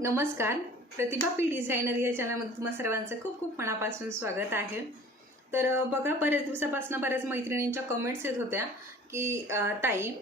नमस्कार. प्रतिभा P designer या चॅनलमध्ये तुम्हा सर्वांचं खूप खूप मनापासून स्वागत आहे. तर बघा, बऱ्याच दिवसापासून बऱ्याच मैत्रिणींच्या कमेंट्स येत होत्या की ताई,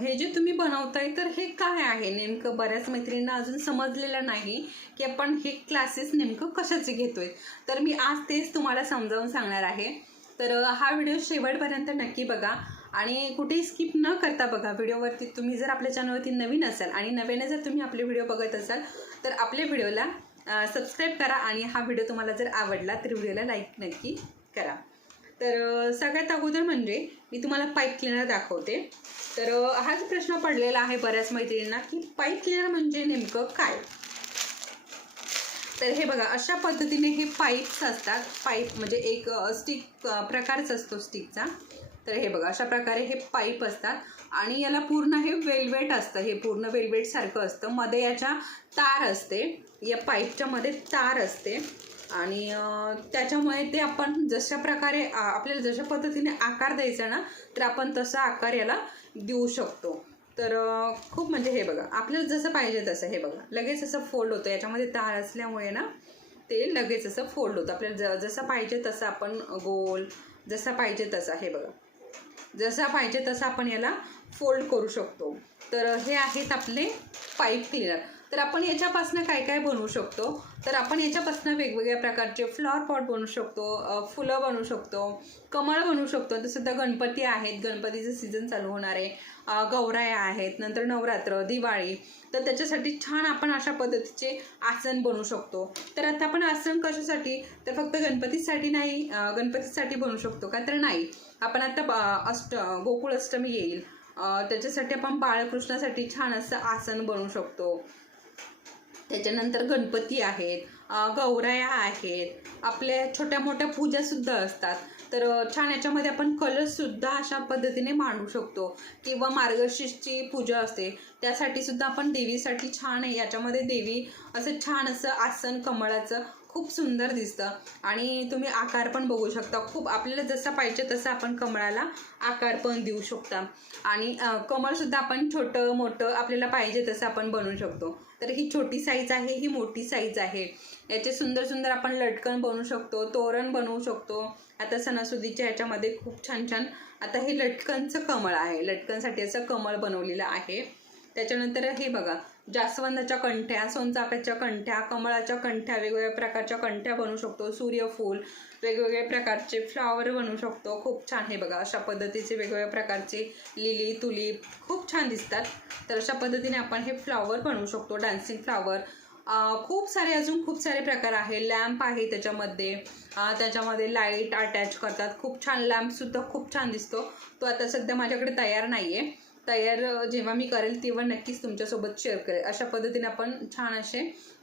हे जे तुम्ही बनवताय तर हे काय आहे नेमकं. बऱ्याच मैत्रिणींना अजून समजलेलं नाही की आपण हे क्लासेस नेमकं कशाचे घेतोय. तर मी आज तेच तुम्हाला समजावून सांगणार आहे. तर हा व्हिडिओ शेवटपर्यंत नक्की बघा आणि कुठेही स्किप न करता बघा. व्हिडिओवरती तुम्ही जर आपल्या चॅनलवरती नवीन असाल आणि नव्याने जर तुम्ही आपले व्हिडिओ बघत असाल तर आपल्या व्हिडिओला सबस्क्राईब करा आणि हा व्हिडिओ तुम्हाला जर आवडला तर व्हिडिओला लाईक नक्की करा. तर सगळ्यात अगोदर म्हणजे मी तुम्हाला पाईप क्लीनर दाखवते. तर हाच प्रश्न पडलेला आहे बऱ्याच मैत्रिणींना की पाईप क्लीनर म्हणजे नेमकं काय. तर हे बघा, अशा पद्धतीने हे पाईप्स असतात. पाईप म्हणजे एक स्टिक प्रकारच असतो स्टिकचा. तर हे बघा, अशा प्रकारे हे पाईप असतात आणि याला पूर्ण हे वेलवेट असतं. हे पूर्ण वेलवेट सारखं असतं. मध्ये याच्या तार असते, या पाईपच्या मध्ये तार असते आणि त्याच्यामुळे ते आपण जशा प्रकारे आपल्याला जशा पद्धतीने आकार द्यायचा ना, तर आपण तसा आकार याला देऊ शकतो. तर खूप म्हणजे हे बघा, आपल्याला जसं पाहिजे तसं हे बघा लगेच असं फोल्ड होतं. याच्यामध्ये तार असल्यामुळे ना ते लगेच असं फोल्ड होतं. आपल्याला जसं पाहिजे तसं आपण गोल, जसा पाहिजे तसा हे बघा, जसा पाहिजे तसं आपण याला फोल्ड करू शकतो. तर हे आहेत आपले पाईप क्लीनर. तर आपण याच्यापासून काय काय बनवू शकतो. तर आपण याच्यापासून वेगवेगळ्या प्रकारचे फ्लॉवर पॉट बनवू शकतो, फुलं बनवू शकतो, कमळ बनवू शकतो. तर सुद्धा गणपती आहेत, गणपतीचं सीझन चालू होणार आहे, गौराया आहेत, नंतर नवरात्र, दिवाळी. तर त्याच्यासाठी छान आपण अशा पद्धतीचे आसन बनवू शकतो. तर आता आपण आसन कशासाठी, तर फक्त गणपतीसाठी नाही, गणपतीसाठी बनवू शकतो का, तर नाही. आपण आता गोकुळ अष्टमी येईल, त्याच्यासाठी आपण बाळकृष्णासाठी छान असं आसन बनवू शकतो. त्याच्यानंतर गणपती आहेत, गौराया आहेत, आपल्या छोट्या मोठ्या पूजासुद्धा असतात. तर छान याच्यामध्ये आपण कलशसुद्धा अशा पद्धतीने मांडू शकतो. किंवा मार्गशीर्षची पूजा असते त्यासाठी सुद्धा आपण देवीसाठी छान याच्यामध्ये देवी असं छान असं आसन कमळाचं खूप सुंदर दिसतं. आणि तुम्ही आकार पण बघू शकता. खूप आपल्याला जसं पाहिजे तसं आपण कमळाला आकार पण देऊ शकता. आणि कमळसुद्धा आपण छोटं मोठं आपल्याला पाहिजे तसं आपण बनवू शकतो. तर ही छोटी साईज आहे, ही मोठी साईज आहे. याचे सुंदर सुंदर आपण लटकन बनवू शकतो, तोरण बनवू शकतो. आता सणासुदीच्या ह्याच्यामध्ये खूप छान छान आता हे लटकनचं कमळ आहे, लटकनसाठी असं कमळ बनवलेलं आहे. त्याच्यानंतर हे बघा, जास्वंदाच्या कंठ्या, सोनचाफ्याच्या कंठ्या, कमळाच्या कंठ्या, वेगवेगळ्या प्रकारच्या कंठ्या बनवू शकतो. सूर्यफूल, वेगवेगळ्या प्रकारचे फ्लॉवर बनवू शकतो. खूप छान हे बघा, अशा पद्धतीचे वेगवेगळ्या प्रकारचे लिली, तुलीप खूप छान दिसतात. तर अशा पद्धतीने आपण हे फ्लॉवर बनवू शकतो. डान्सिंग फ्लॉवर, खूप सारे अजून खूप सारे प्रकार आहे. लॅम्प आहे त्याच्यामध्ये लाईट अटॅच करतात. खूप छान लॅम्पसुद्धा खूप छान दिसतो. तो आता सध्या माझ्याकडे तयार नाही आहे. तयार जेव्हा मी करेल तेव्हा नक्कीच तुमच्यासोबत शेअर करेल. अशा पद्धतीने आपण छान असे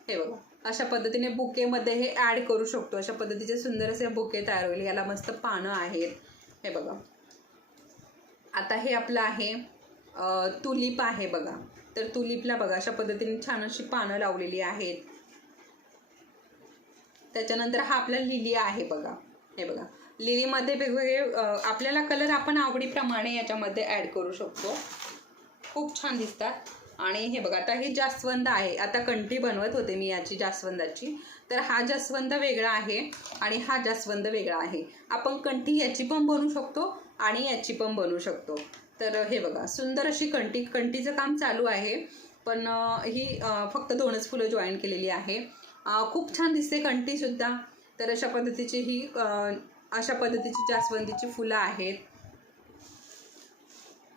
हे बघा, अशा पद्धतीने बुकेमध्ये हे ॲड करू शकतो. अशा पद्धतीचे सुंदर असे बुके तयार होईल. याला मस्त पानं आहेत हे बघा. आता हे आपलं आहे तुलीप आहे बघा. तर तुलीपला बघा अशा पद्धतीने छान अशी पानं लावलेली आहेत. त्याच्यानंतर हा आपला लिली आहे बघा. हे बघा, लिलीमध्ये वेगवेगळे आपल्याला कलर आपण आवडीप्रमाणे याच्यामध्ये ॲड करू शकतो. खूप छान दिसतात. आणि हे बघा, आता हे जास्वंद आहे. आता कंठी बनवत होते मी याची जास्वंदाची. तर हा जास्वंद वेगळा आहे आणि हा जास्वंद वेगळा आहे. आपण कंठी याची पण बनवू शकतो आणि याची पण बनवू शकतो. तर हे बघा, सुंदर अशी कंठीचं काम चालू आहे. पण ही फक्त 2च फुलं जॉईन केलेली आहे. खूप छान दिसते कंठीसुद्धा. तर अशा पद्धतीची जास्वंदीची फुलं आहेत.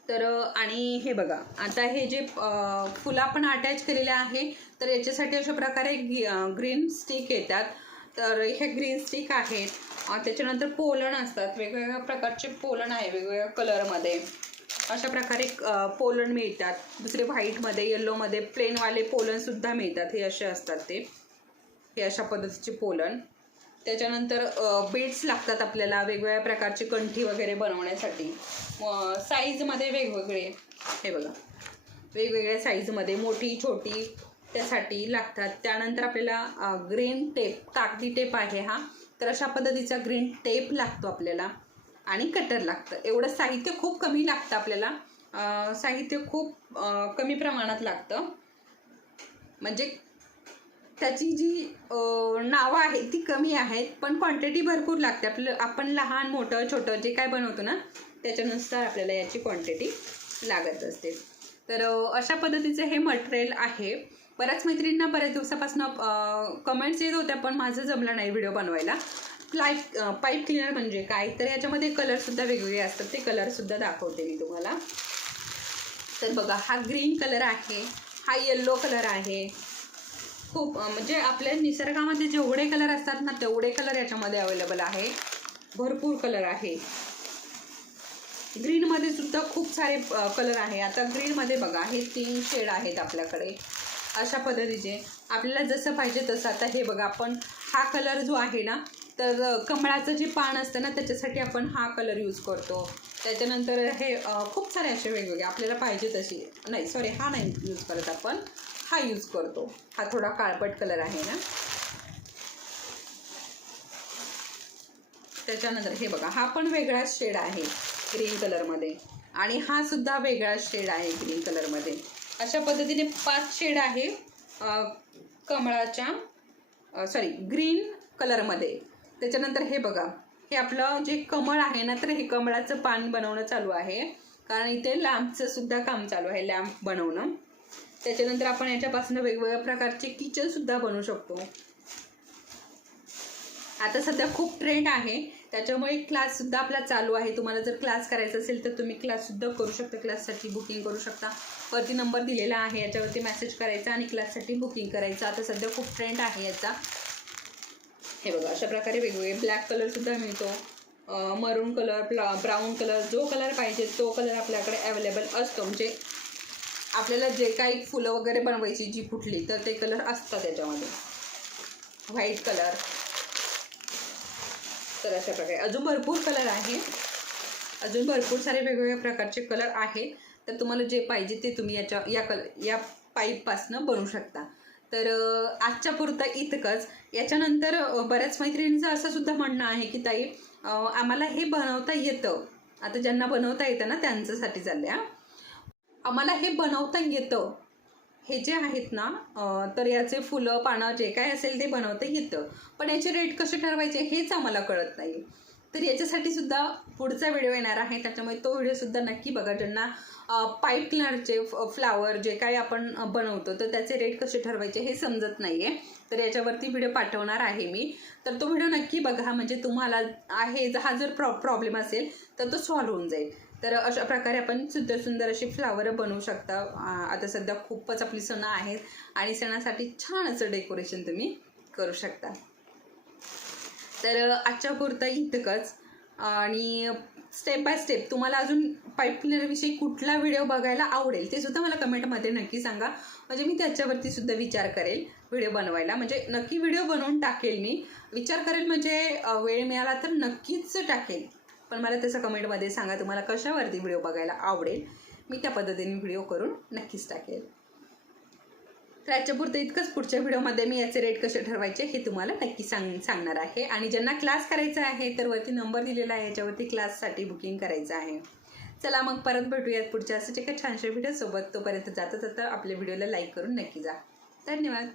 तर आणि हे बघा, आता हे जे फुलं आपण अटॅच केलेले आहे, तर याच्यासाठी अशा प्रकारे ग्रीन स्टिक येतात. तर हे ग्रीन स्टिक आहेत. त्याच्यानंतर पोलन असतात, वेगवेगळ्या प्रकारचे पोलन आहे वेगवेगळ्या कलरमध्ये. अशा प्रकारे पोलन मिळतात. दुसरे व्हाईटमध्ये, येल्लोमध्ये प्लेनवाले पोलनसुद्धा मिळतात. हे असे असतात हे अशा पद्धतीचे पोलन. त्याच्यानंतर बीड्स लागतात आपल्याला वेगवेगळ्या प्रकारची कंठी वगैरे बनवण्यासाठी. साईजमध्ये वेगवेगळे हे बघा, वेगवेगळ्या साईजमध्ये मोठी छोटी त्यासाठी लागतात. त्यानंतर आपल्याला ग्रीन टेप, कागदी टेप आहे हा. तर अशा पद्धतीचा ग्रीन टेप लागतो आपल्याला आणि कटर लागतं. एवढं साहित्य खूप कमी लागतं आपल्याला. साहित्य खूप कमी प्रमाणात लागतं. म्हणजे त्याची जी नावं आहेत ती कमी आहेत, पण क्वांटिटी भरपूर लागते. आपण लहान मोठं छोटं जे काय बनवतो ना त्याच्यानुसार आपल्याला याची क्वांटिटी लागत असते. तर अशा पद्धतीचं हे मटेरियल आहे. बऱ्याच मैत्रिणींना बऱ्याच दिवसापासून कमेंट्स येत होत्या, पण माझं जमलं नाही व्हिडिओ बनवायला. पाईप क्लिनर म्हणजे काय, तर याच्यामध्ये कलरसुद्धा वेगवेगळे असतात, ते कलरसुद्धा दाखवते मी तुम्हाला. तर बघा, हा ग्रीन कलर आहे, हा येल्लो कलर आहे. खूप म्हणजे आपल्या निसर्गामध्ये जेवढे कलर असतात ना तेवढे कलर याच्यामध्ये अवेलेबल आहे. भरपूर कलर आहे. ग्रीनमध्ये सुद्धा खूप सारे कलर आहे. आता ग्रीनमध्ये बघा, हे 3 शेड आहेत आपल्याकडे. अशा पद्धतीचे आपल्याला जसं पाहिजे तसं. आता हे बघा, आपण हा कलर जो आहे ना, तर कमळाचं जे पान असतं ना त्याच्यासाठी आपण हा कलर यूज करतो. त्याच्यानंतर हे खूप सारे असे वेगवेगळे आपल्याला पाहिजे तशी, नाही सॉरी, हा नाही यूज करत आपण, हा यूज करतो. हा थोडा काळपट कलर आहे ना. त्याच्यानंतर हे बघा, हा पण वेगळाच शेड आहे ग्रीन कलरमध्ये, आणि हा सुद्धा वेगळाच शेड आहे ग्रीन कलरमध्ये. अशा पद्धतीने 5 शेड आहे कमळाच्या ग्रीन कलरमध्ये. त्याच्यानंतर हे बघा, हे आपलं जे कमळ आहे ना, तर हे कमळाचं पान बनवणं चालू आहे, कारण इथे लॅम्पचं सुद्धा काम चालू आहे, लॅम्प बनवणं. त्याच्यानंतर आपण याच्यापासून वेगवेगळ्या प्रकारचे किचन सुद्धा बनवू शकतो. आता सध्या खूप ट्रेंड आहे, त्याच्यामुळे क्लाससुद्धा आपला चालू आहे. तुम्हाला जर क्लास करायचा असेल तर तुम्ही क्लाससुद्धा करू शकता. क्लाससाठी बुकिंग करू शकता. वरती नंबर दिलेला आहे, याच्यावरती मेसेज करायचा आणि क्लाससाठी बुकिंग करायचं. आता सध्या खूप ट्रेंड आहे याचा. हे बघा, अशा प्रकारे वेगवेगळे ब्लॅक कलरसुद्धा मिळतो, मरून कलर, ब्राऊन कलर, जो कलर पाहिजे तो कलर आपल्याकडे अवेलेबल असतो. म्हणजे आपल्याला जे काही फुलं वगैरे बनवायची जी फुटली तर ते कलर असतात त्याच्यामध्ये. White colour. तर अशा प्रकारे अजून भरपूर कलर आहे, अजून भरपूर सारे वेगवेगळ्या प्रकारचे कलर आहे. तर तुम्हाला जे पाहिजे ते तुम्ही या पाईपपासनं बनवू शकता. तर आजच्या पुरतं इतकंच. याच्यानंतर बऱ्याच मैत्रिणींचं असं सुद्धा म्हणणं आहे की ताई, आम्हाला हे बनवता येतं. आता ज्यांना बनवता येतं ना त्यांच्यासाठी चालल्या, आम्हाला हे बनवता येतं, हे जे आहेत ना, तर याचे फुलं पानं जे काय असेल ते बनवता येतं, पण याचे रेट कसे ठरवायचे हेच आम्हाला कळत नाही. तर याच्यासाठी सुद्धा पुढचा व्हिडिओ येणार आहे, त्याच्यामुळे तो व्हिडिओसुद्धा नक्की बघा. ज्यांना पाईप क्लिनरचे फ्लावर जे काही आपण बनवतो तर त्याचे रेट कसे ठरवायचे हे समजत नाही आहे, तर याच्यावरती व्हिडिओ पाठवणार आहे मी. तर तो व्हिडिओ नक्की बघा, म्हणजे तुम्हाला हा जर प्रॉब्लेम असेल तर तो सॉल्व्ह होऊन जाईल. तर अशा प्रकारे आपण सुंदर सुंदर अशी फ्लावरं बनवू शकता. आता सध्या खूपच आपली सण आहेत आणि सणासाठी छान असं डेकोरेशन तुम्ही करू शकता. तर आजच्या पुरतं इतकंच. आणि स्टेप बाय स्टेप तुम्हाला अजून पाईप क्लिनरविषयी कुठला व्हिडिओ बघायला आवडेल ते सुद्धा मला कमेंटमध्ये नक्की सांगा, म्हणजे मी त्याच्यावरती सुद्धा विचार करेल व्हिडिओ बनवायला. म्हणजे नक्की व्हिडिओ बनवून टाकेल मी, विचार करेल, म्हणजे वेळ मिळाला तर नक्कीच टाकेल. पण मला तसं कमेंटमध्ये सांगा तुम्हाला कशावरती व्हिडिओ बघायला आवडेल, मी त्या पद्धतीने व्हिडिओ करून नक्कीच टाकेल. तर याच्यापुरतं इतकंच. पुढच्या व्हिडिओमध्ये मी याचे रेट कसे ठरवायचे हे तुम्हाला नक्की सांगणार आहे. आणि ज्यांना क्लास करायचा आहे तर वरती नंबर दिलेला आहे, याच्यावरती क्लाससाठी बुकिंग करायचं आहे. चला मग परत भेटूयात पुढच्या असंच एका छानशा व्हिडिओसोबत. तोपर्यंत जाता जाता आपल्या व्हिडिओला लाईक करून नक्की जा. धन्यवाद.